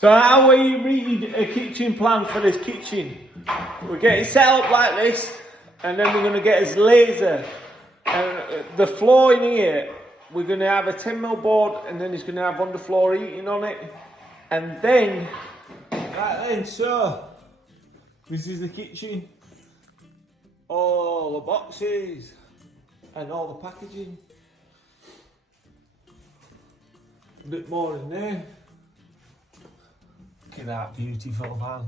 So how we read a kitchen plan for this kitchen? We get it set up like this, and then we're going to get his laser. And the floor in here, we're going to have a 10mm board, and then it's going to have underfloor heating on it. And then, so this is the kitchen. All the boxes and all the packaging. A bit more in there. Look at that beautiful van.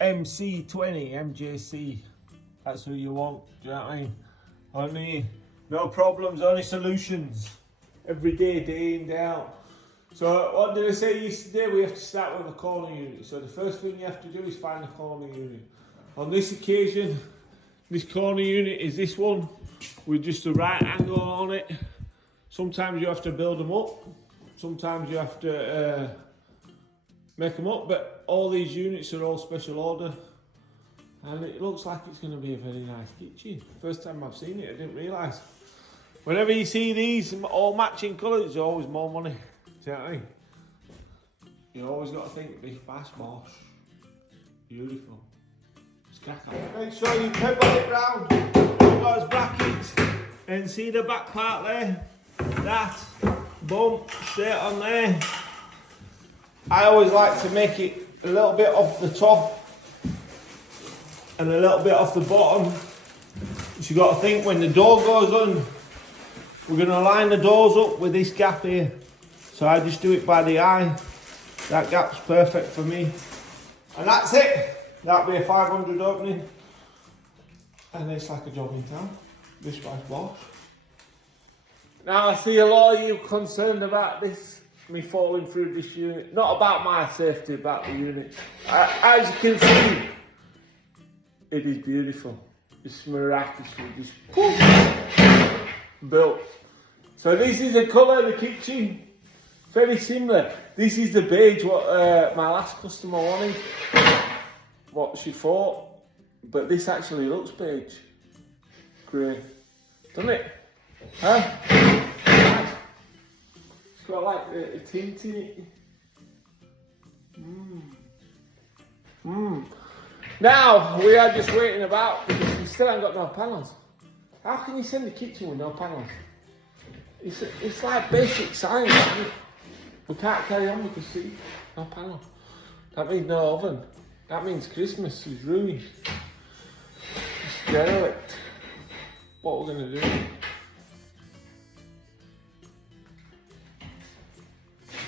MC20 MJC. That's who you want. Do you know what I mean? Only no problems, only solutions. Every day, day in, day out. So what did I say yesterday? We have to start with a corner unit. So the first thing you have to do is find a corner unit. On this occasion, this corner unit is this one with just a right angle on it. Sometimes you have to build them up. Sometimes you have to make them up, but all these units are all special order. And it looks like it's going to be a very nice kitchen. First time I've seen it, I didn't realise. Whenever you see these all matching colours, there's always more money. Do you know what I mean? You always got to think big, fast, bosh. Beautiful. Make sure you pebble it round those brackets and see the back part there. That, boom, straight on there. I always like to make it a little bit off the top and a little bit off the bottom. So you got to think when the door goes on, we're going to line the doors up with this gap here. So I just do it by the eye. That gap's perfect for me. And that's it. That'll be a 500 opening. And it's like a job in town. This one's bosh. Now I see a lot of you concerned about this, me falling through this unit. Not about my safety, about the unit. As you can see, it is beautiful. It's miraculously just poof, built. So this is the colour of the kitchen. Very similar. This is the beige what my last customer wanted. What she thought. But this actually looks beige. Grey. Doesn't it? Huh? It's got like a tint in it. Now, we are just waiting about because we still ain't got no panels. How can you send the kitchen with no panels? It's like basic science. We can't carry on because see, no panel. That means no oven. That means Christmas is ruined. It's derelict. What we're going to do.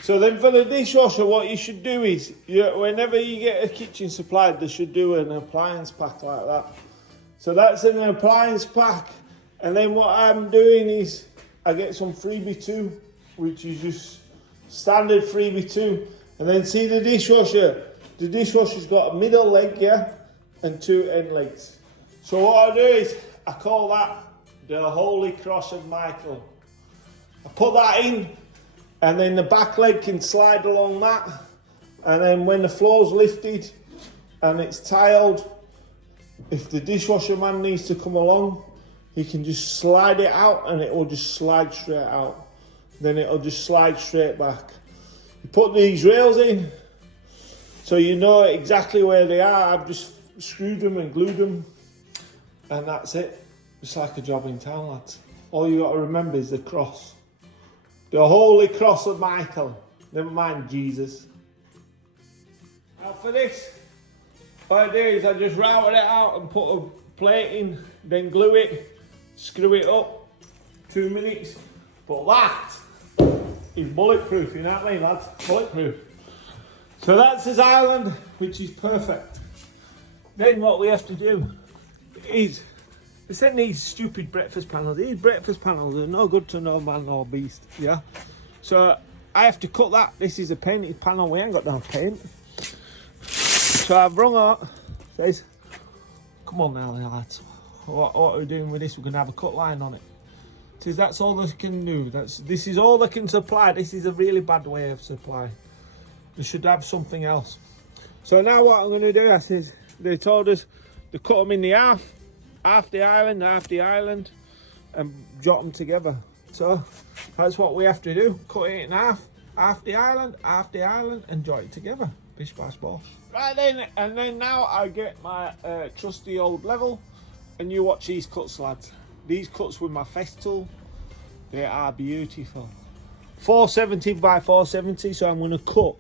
So then for the dishwasher, what you should do is, whenever you get a kitchen supplied, they should do an appliance pack like that. So that's an appliance pack. And then what I'm doing is, I get some freebie 2, which is just standard freebie 2. And then see the dishwasher. The dishwasher's got a middle leg, yeah, and 2 end legs. So what I do is, I call that the Holy Cross of Michael. I put that in, and then the back leg can slide along that. And then when the floor's lifted and it's tiled, if the dishwasher man needs to come along, he can just slide it out and it will just slide straight out. Then it'll just slide straight back. You put these rails in, so you know exactly where they are. I've just screwed them and glued them, and that's it. It's like a job in town, lads. All you got to remember is the cross. The Holy Cross of Michael. Never mind Jesus. Now for this, what I do is I just routed it out and put a plate in, then glue it, screw it up, 2 minutes. But that is bulletproof, you know what I mean, lads? Bulletproof. So that's his island, which is perfect. Then what we have to do is, they sent these stupid breakfast panels. These breakfast panels are no good to no man nor beast, yeah? So I have to cut that. This is a painted panel. We ain't got no paint. So I've rung out. Says, come on now, lads. What are we doing with this? We're going to have a cut line on it. Says that's all they can do. This is all they can supply. This is a really bad way of supply. They should have something else. So now what I'm going to do, I says, they told us to cut them in the half the island, and jot them together. So that's what we have to do. Cut it in half the island, and jot it together. Bish bash bosh. Right then, and then now I get my trusty old level, and you watch these cuts, lads. These cuts with my Festool, they are beautiful. 470 by 470, so I'm going to cut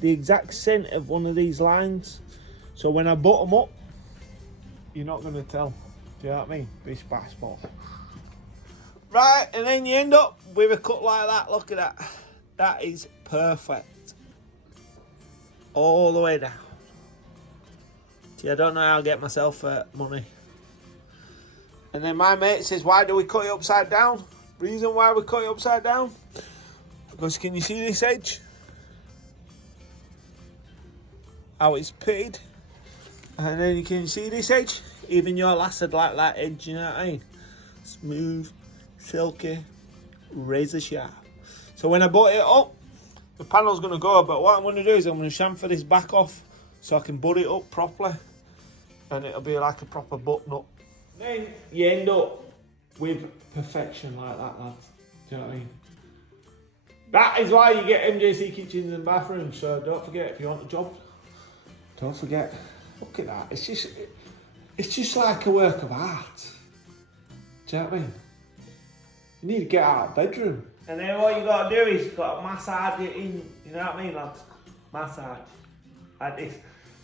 the exact centre of one of these lines. So when I butt them up, you're not going to tell. Do you know what I mean? Bish bash bosh. Right, and then you end up with a cut like that. Look at that. That is perfect. All the way down. See, I don't know how I'll get myself money. And then my mate says, why do we cut it upside down? Reason why we cut it upside down? Because can you see this edge? How it's pitted. And then you can see this edge. Even your lass would like that edge, you know what I mean? Smooth, silky, razor sharp. So when I butt it up, the panel's going to go, but what I'm going to do is I'm going to chamfer this back off so I can butt it up properly. And it'll be like a proper butt nut. Then you end up with perfection like that, lads. Do you know what I mean? That is why you get MJC Kitchens and Bathrooms. So don't forget, if you want a job, don't forget. Look at that. It's just like a work of art. Do you know what I mean? You need to get out of the bedroom. And then what you got to do is you got to massage it in. You know what I mean, lads? Massage. Like this.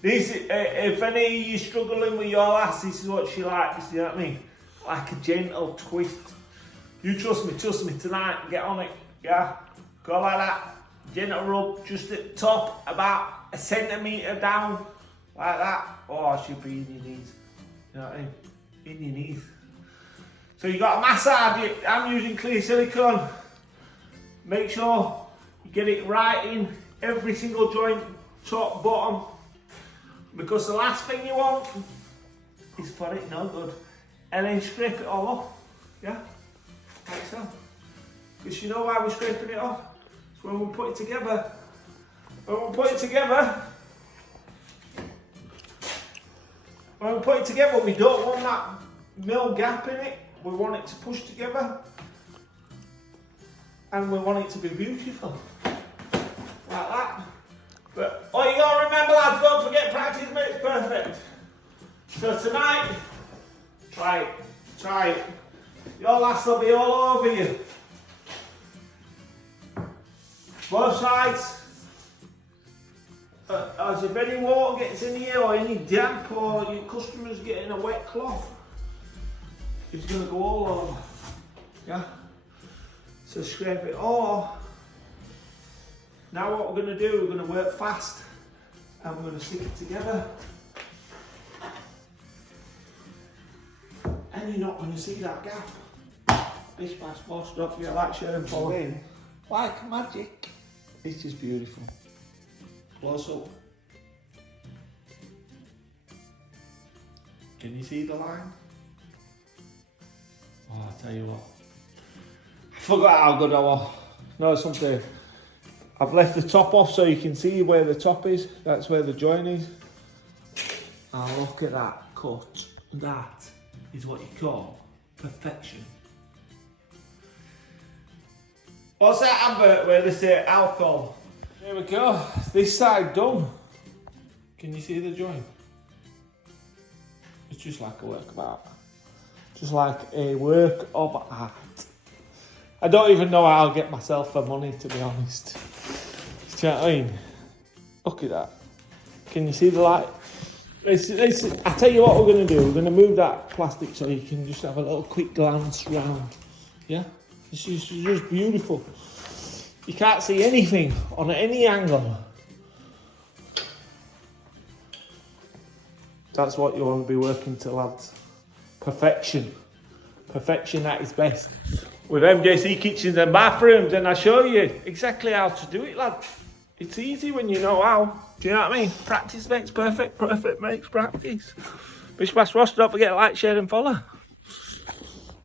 If any of you struggling with your lass, this is what she likes. You know what I mean? Like a gentle twist. You trust me tonight. Get on it. Yeah? Go like that. Gentle rub just at the top, about a centimetre down. Like that. Oh, she'll be in your knees. You know what I mean? In your knees. So you got to massage it. I'm using clear silicone. Make sure you get it right in every single joint, top, bottom. Because the last thing you want is for it no good. And then scrape it all off. Yeah? Like so. Because you know why we're scraping it off? It's when we put it together. When we put it together, we don't want that mill gap in it. We want it to push together. And we want it to be beautiful. Like that. But all you gotta remember, lads, don't forget, practice makes perfect. So tonight, try it. Your lass will be all over you. Both sides. As if any water gets in here or any damp or your customer's getting a wet cloth, it's gonna go all over. Yeah? So scrape it all. Now what we're going to do, we're going to work fast and we're going to stick it together. And you're not going to see that gap. Bish bash bosh, don't forget like, share and follow in. Like magic. It's just beautiful. Close up. Can you see the line? Oh, I'll tell you what. I forgot how good I was. No, something. I've left the top off so you can see where the top is. That's where the joint is. And look at that cut. That is what you call perfection. What's that advert where they say alcohol? There we go. This side done. Can you see the joint? It's just like a work of art. Just like a work of art. I don't even know how I'll get myself for money, to be honest. Do you know what I mean? Look at that. Can you see the light? I tell you what we're going to do. We're going to move that plastic so you can just have a little quick glance round. Yeah? It's just beautiful. You can't see anything on any angle. That's what you want to be working to, lads. Perfection. Perfection at its best. With MJC Kitchens and Bathrooms, and I show you exactly how to do it, lads. It's easy when you know how. Do you know what I mean? Practice makes perfect, perfect makes practice. Bish bash bosh, don't forget to like, share and follow.